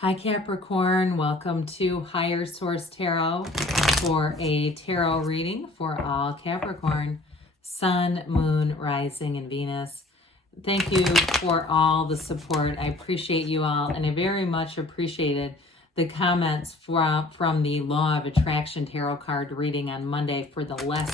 Hi Capricorn, welcome to Higher Source Tarot for a tarot reading for all Capricorn, Sun, Moon, Rising, and Venus. Thank you for all the support. I appreciate you all, and I very much appreciated the comments from the Law of Attraction tarot card reading on Monday for the Les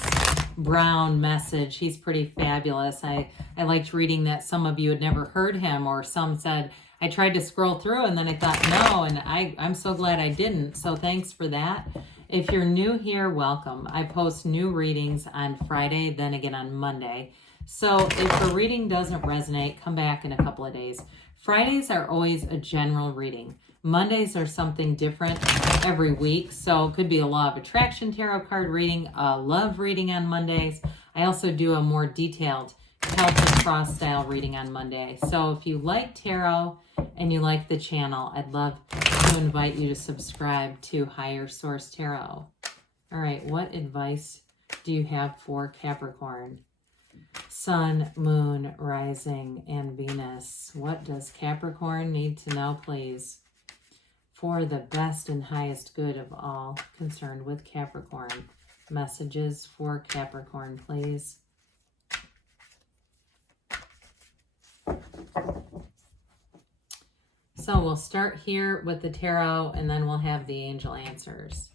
Brown message. He's pretty fabulous. I liked reading that some of you had never heard him, or some said, I tried to scroll through and then I thought, no, and I'm so glad I didn't. So thanks for that. If you're new here, welcome. I post new readings on Friday, then again on Monday. So if a reading doesn't resonate, come back in a couple of days. Fridays are always a general reading. Mondays are something different every week. So it could be a Law of Attraction tarot card reading, a love reading on Mondays. I also do a more detailed Celtic cross style reading on Monday. So if you like tarot and you like the channel, I'd love to invite you to subscribe to Higher Source Tarot. All right, what advice do you have for Capricorn? Sun, Moon, Rising, and Venus. What does Capricorn need to know, please, for the best and highest good of all concerned with Capricorn? Messages for Capricorn, please. So we'll start here with the tarot, and then we'll have the angel answers.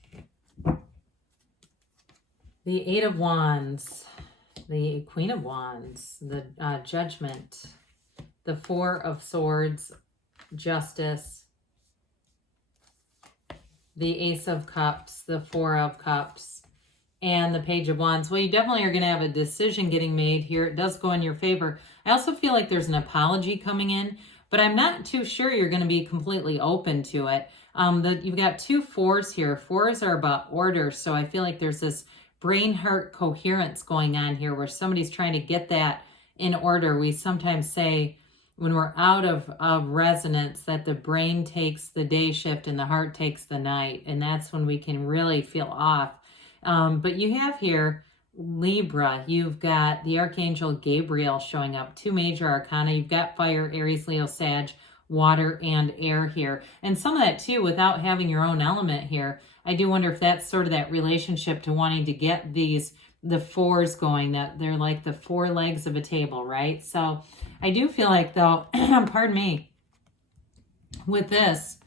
The Eight of Wands, the Queen of Wands, the Judgment, the Four of Swords, Justice, the Ace of Cups, the Four of Cups, and the Page of Wands. Well, you definitely are going to have a decision getting made here. It does go in your favor. I also feel like there's an apology coming in, but I'm not too sure you're going to be completely open to it. You've got two fours here. Fours are about order, so I feel like there's this brain-heart coherence going on here where somebody's trying to get that in order. We sometimes say when we're out of resonance that the brain takes the day shift and the heart takes the night, and that's when we can really feel off. But you have here Libra, you've got the Archangel Gabriel showing up, two major arcana. You've got fire, Aries, Leo, Sag, water, and air here. And some of that too, without having your own element here. I do wonder if that's sort of that relationship to wanting to get the fours going, that they're like the four legs of a table, right? So I do feel like though, pardon me, with this,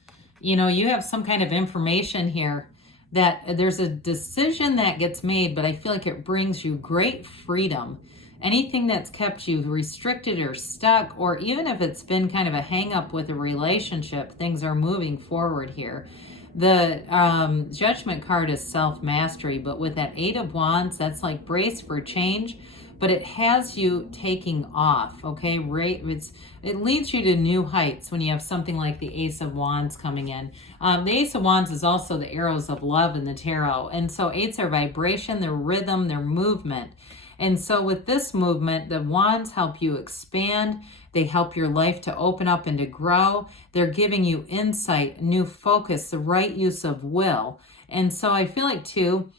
you have some kind of information here that there's a decision that gets made, but I feel like it brings you great freedom. Anything that's kept you restricted or stuck, or even if it's been kind of a hang up with a relationship, things are moving forward here. The Judgment card is self-mastery, but with that Eight of Wands, that's like brace for change, but it has you taking off, okay? It leads you to new heights when you have something like the Ace of Wands coming in. The Ace of Wands is also the arrows of love in the tarot. And so eights are vibration, their rhythm, their movement. And so with this movement, the wands help you expand. They help your life to open up and to grow. They're giving you insight, new focus, the right use of will. And so I feel like too,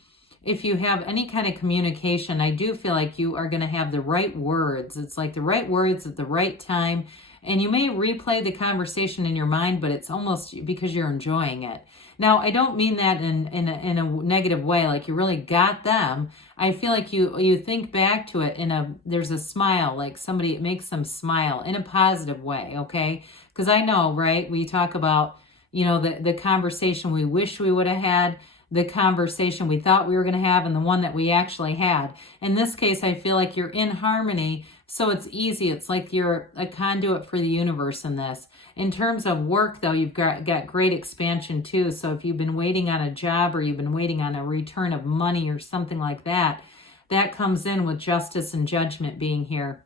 if you have any kind of communication, I do feel like you are going to have the right words. It's like the right words at the right time. And you may replay the conversation in your mind, but it's almost because you're enjoying it. Now, I don't mean that in a negative way, like you really got them. I feel like you think back to it there's a smile, like somebody, it makes them smile in a positive way, okay? Because I know, right, we talk about, the conversation we wish we would have had, the conversation we thought we were going to have, and the one that we actually had. In this case, I feel like you're in harmony, so it's easy. It's like you're a conduit for the universe in this. In terms of work, though, you've got great expansion, too. So if you've been waiting on a job or you've been waiting on a return of money or something like that, that comes in with justice and judgment being here.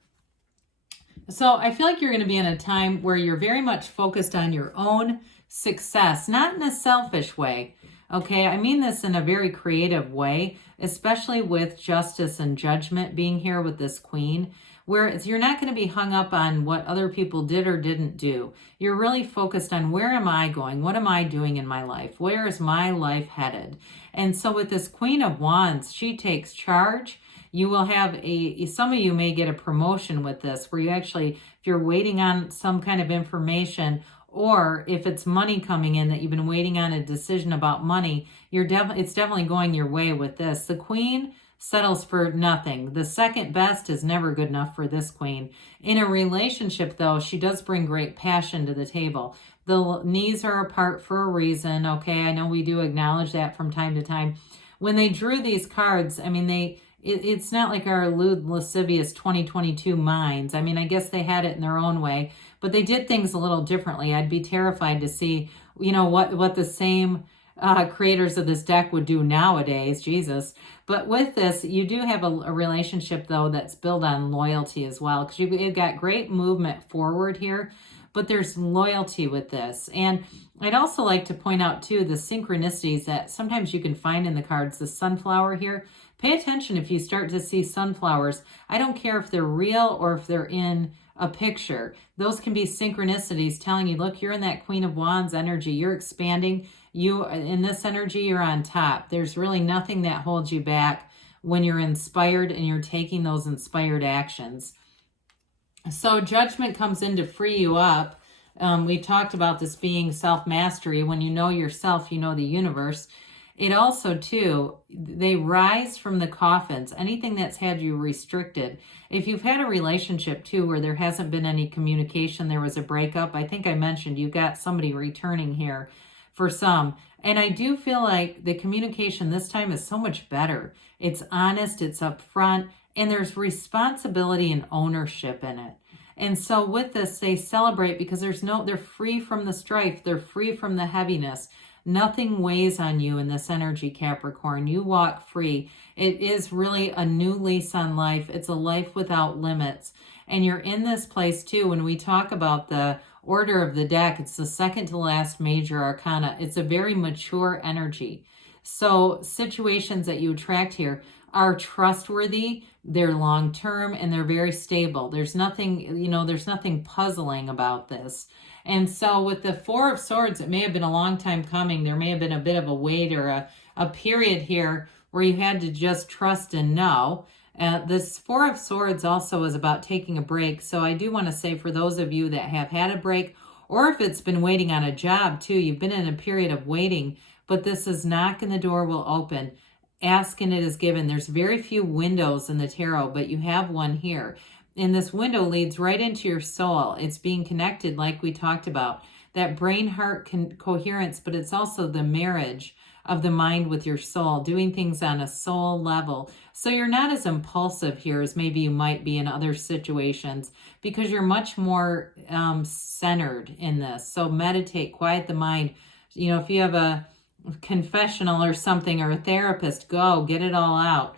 So I feel like you're going to be in a time where you're very much focused on your own success, not in a selfish way. Okay, I mean this in a very creative way, especially with justice and judgment being here with this queen, where you're not going to be hung up on what other people did or didn't do. You're really focused on where am I going? What am I doing in my life? Where is my life headed? And so with this Queen of Wands, she takes charge. You will have some of you may get a promotion with this, where you actually, if you're waiting on some kind of information, or if it's money coming in that you've been waiting on a decision about money, it's definitely going your way with this. The Queen settles for nothing. The second best is never good enough for this Queen. In a relationship, though, she does bring great passion to the table. The knees are apart for a reason, okay? I know we do acknowledge that from time to time. When they drew these cards, I mean, it's not like our lewd, lascivious 2022 minds. I mean, I guess they had it in their own way, but they did things a little differently. I'd be terrified to see, what the same creators of this deck would do nowadays, Jesus. But with this, you do have a relationship, though, that's built on loyalty as well, because you've got great movement forward here, but there's loyalty with this. And I'd also like to point out, too, the synchronicities that sometimes you can find in the cards. The sunflower here, pay attention if you start to see sunflowers. I don't care if they're real or if they're in a picture. Those can be synchronicities telling you, look, you're in that Queen of Wands energy. You're expanding. You, in this energy, you're on top. There's really nothing that holds you back when you're inspired and you're taking those inspired actions. So Judgment comes in to free you up. We talked about this being self-mastery. When you know yourself, you know the universe. It also, too, they rise from the coffins. Anything that's had you restricted. If you've had a relationship, too, where there hasn't been any communication, there was a breakup. I think I mentioned you got somebody returning here for some. And I do feel like the communication this time is so much better. It's honest, it's upfront, and there's responsibility and ownership in it. And so with this, they celebrate because they're free from the strife. They're free from the heaviness. Nothing weighs on you in this energy, Capricorn. You walk free. It is really a new lease on life. It's a life without limits. And you're in this place too. When we talk about the order of the deck, it's the second to last major arcana. It's a very mature energy. So situations that you attract here are trustworthy, they're long-term, and they're very stable. There's nothing, there's nothing puzzling about this. And so with the Four of Swords, it may have been a long time coming. There may have been a bit of a wait or a period here where you had to just trust and know. This Four of Swords also is about taking a break. So I do want to say for those of you that have had a break, or if it's been waiting on a job too, you've been in a period of waiting, but this is knock and the door will open. Ask and it is given. There's very few windows in the tarot, but you have one here. And this window leads right into your soul. It's being connected like we talked about. That brain-heart coherence, but it's also the marriage of the mind with your soul, doing things on a soul level. So you're not as impulsive here as maybe you might be in other situations because you're much more centered in this. So meditate, quiet the mind. If you have a confessional or something or a therapist, go get it all out.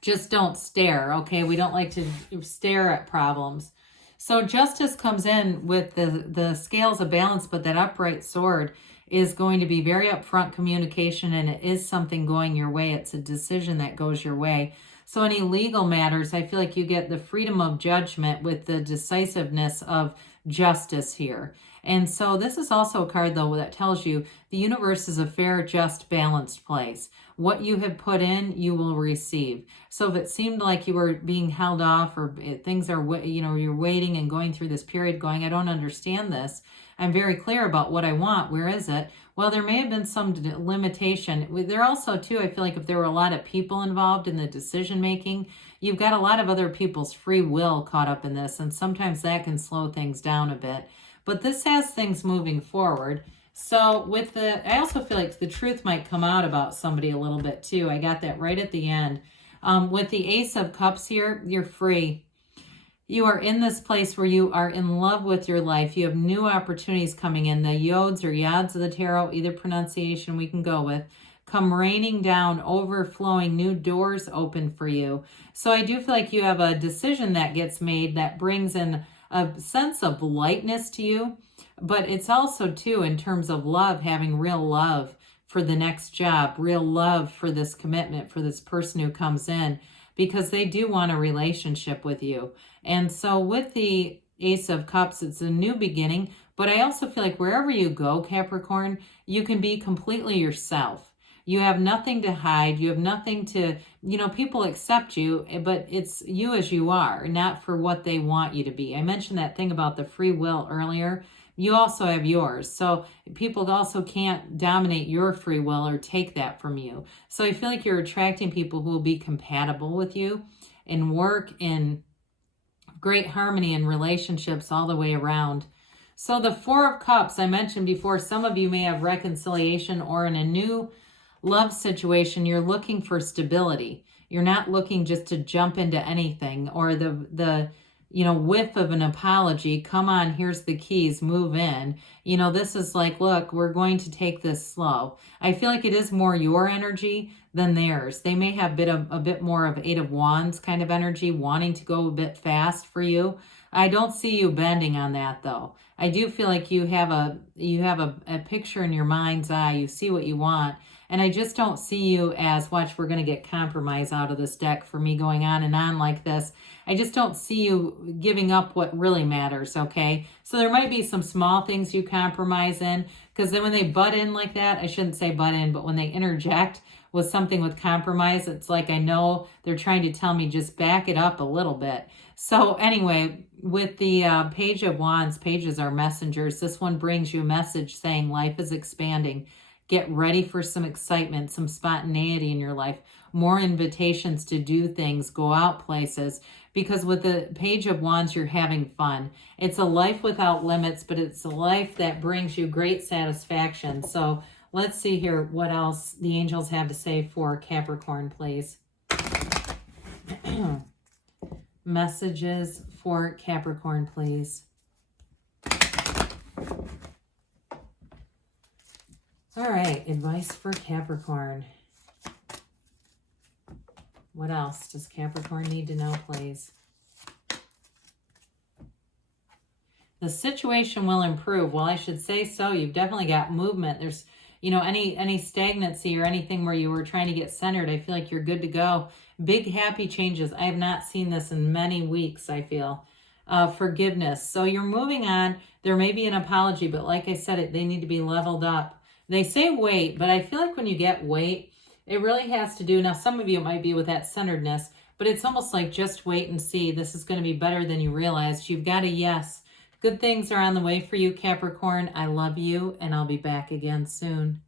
Just don't stare, okay? We don't like to stare at problems. So justice comes in with the scales of balance, but that upright sword is going to be very upfront communication, and it is something going your way. It's a decision that goes your way. So any legal matters, I feel like you get the freedom of judgment with the decisiveness of justice here. And so this is also a card, though, that tells you the universe is a fair, just, balanced place. What you have put in, you will receive. So if it seemed like you were being held off or things are, you're waiting and going through this period going, I don't understand this. I'm very clear about what I want. Where is it? Well, there may have been some limitation. There also, too, I feel like if there were a lot of people involved in the decision making, you've got a lot of other people's free will caught up in this. And sometimes that can slow things down a bit. But this has things moving forward. So I also feel like the truth might come out about somebody a little bit too. I got that right at the end. With the Ace of Cups here, you're free. You are in this place where you are in love with your life. You have new opportunities coming in. The yods or yads of the tarot, either pronunciation we can go with, come raining down, overflowing, new doors open for you. So I do feel like you have a decision that gets made that brings in a sense of lightness to you, but it's also too in terms of love, having real love for the next job, real love for this commitment, for this person who comes in, because they do want a relationship with you. And so with the Ace of Cups, it's a new beginning, but I also feel like wherever you go, Capricorn, you can be completely yourself. You have nothing to hide. You have nothing to, people accept you, but it's you as you are, not for what they want you to be. I mentioned that thing about the free will earlier. you also have yours. So people also can't dominate your free will or take that from you. So I feel like you're attracting people who will be compatible with you and work in great harmony in relationships all the way around. So the Four of Cups, I mentioned before, some of you may have reconciliation, or in a new love situation, you're looking for stability. You're not looking just to jump into anything, or the whiff of an apology. Come on, here's the keys, move in. This is like, look, we're going to take this slow. I feel like it is more your energy than theirs. They may have a bit more of Eight of Wands kind of energy, wanting to go a bit fast for you. I don't see you bending on that, though. I do feel like you have a picture in your mind's eye. You see what you want. And I just don't see you as, watch, we're going to get compromise out of this deck for me going on and on like this. I just don't see you giving up what really matters, okay? So there might be some small things you compromise in, because then when they butt in like that, I shouldn't say butt in, but when they interject with something with compromise, it's like I know they're trying to tell me just back it up a little bit. So anyway, with the Page of Wands, pages are messengers. This one brings you a message saying life is expanding. Get ready for some excitement, some spontaneity in your life, more invitations to do things, go out places, because with the Page of Wands, you're having fun. It's a life without limits, but it's a life that brings you great satisfaction. So let's see here what else the angels have to say for Capricorn, please. Messages for Capricorn, please. All right, advice for Capricorn. What else does Capricorn need to know, please? The situation will improve. Well, I should say so. You've definitely got movement. There's, any stagnancy or anything where you were trying to get centered. I feel like you're good to go. Big happy changes. I have not seen this in many weeks, I feel. Forgiveness. So you're moving on. There may be an apology, but like I said, they need to be leveled up. They say wait, but I feel like when you get wait, it really has to do, now some of you might be with that centeredness, but it's almost like just wait and see. This is going to be better than you realized. You've got a yes. Good things are on the way for you, Capricorn. I love you, and I'll be back again soon.